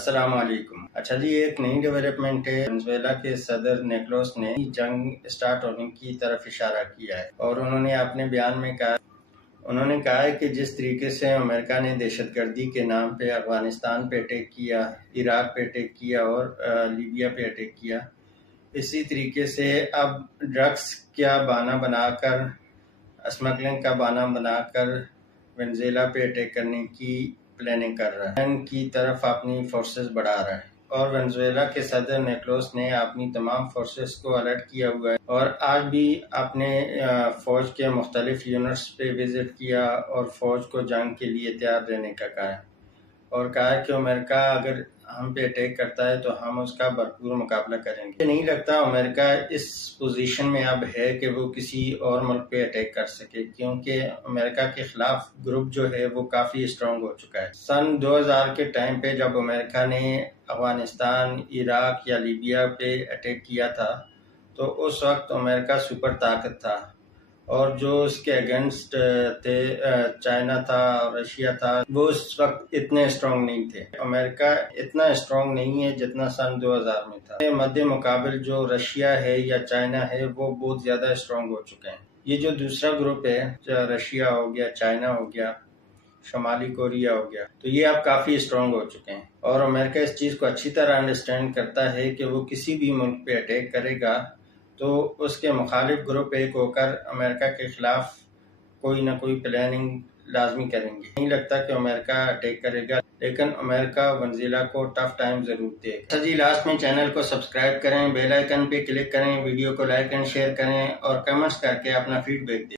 अस्सलाम वालेकुम। अच्छा जी, एक नई डेवलपमेंट है। वेनेजुएला के सदर निकोलस ने जंग स्टार्ट होने की तरफ इशारा किया है और उन्होंने अपने बयान में कहा है कि जिस तरीके से अमेरिका ने दहशतगर्दी के नाम पे अफगानिस्तान पे अटैक किया, इराक पे अटैक किया और लीबिया पे अटैक किया, इसी तरीके से अब ड्रग्स का बहाना बनाकर, स्मगलिंग का बहाना बनाकर वेनेजुएला पे अटैक करने की प्लानिंग कर रहा है, की तरफ अपनी फोर्सेस बढ़ा रहा है। और वेनेजुएला के सदर निकोलस ने अपनी तमाम फोर्सेस को अलर्ट किया हुआ है और आज भी अपने फौज के मुख्तलिफ यूनिट्स पे विजिट किया और फौज को जंग के लिए तैयार रहने का कहा है और कहा है कि अमेरिका अगर हम पे अटैक करता है तो हम उसका भरपूर मुकाबला करेंगे। मुझे नहीं लगता अमेरिका इस पोजीशन में अब है कि वो किसी और मुल्क पे अटैक कर सके, क्योंकि अमेरिका के खिलाफ ग्रुप जो है वो काफ़ी स्ट्रांग हो चुका है। सन 2000 के टाइम पे जब अमेरिका ने अफगानिस्तान, इराक या लीबिया पे अटैक किया था तो उस वक्त अमेरिका सुपर ताकत था और जो उसके अगेंस्ट थे चाइना था, रशिया था, वो उस वक्त इतने स्ट्रांग नहीं थे। अमेरिका इतना स्ट्रांग नहीं है जितना सन 2000 में था। मध्य मुकाबल जो रशिया है या चाइना है वो बहुत ज़्यादा स्ट्रांग हो चुके हैं। ये जो दूसरा ग्रुप है, रशिया हो गया, चाइना हो गया, शुमाली कोरिया हो गया, तो ये अब काफ़ी स्ट्रांग हो चुके हैं और अमेरिका इस चीज़ को अच्छी तरह अंडरस्टैंड करता है कि वो किसी भी मुल्क पे अटैक करेगा तो उसके मुखालिफ ग्रुप एक होकर अमेरिका के खिलाफ कोई ना कोई प्लानिंग लाजमी करेंगे। नहीं लगता कि अमेरिका अटैक करेगा, लेकिन अमेरिका वेनेजुएला को टफ टाइम जरूर देगा। अच्छा जी, लास्ट में चैनल को सब्सक्राइब करें, बेल आइकन पे क्लिक करें, वीडियो को लाइक एंड शेयर करें और कमेंट्स करके अपना फीडबैक दें।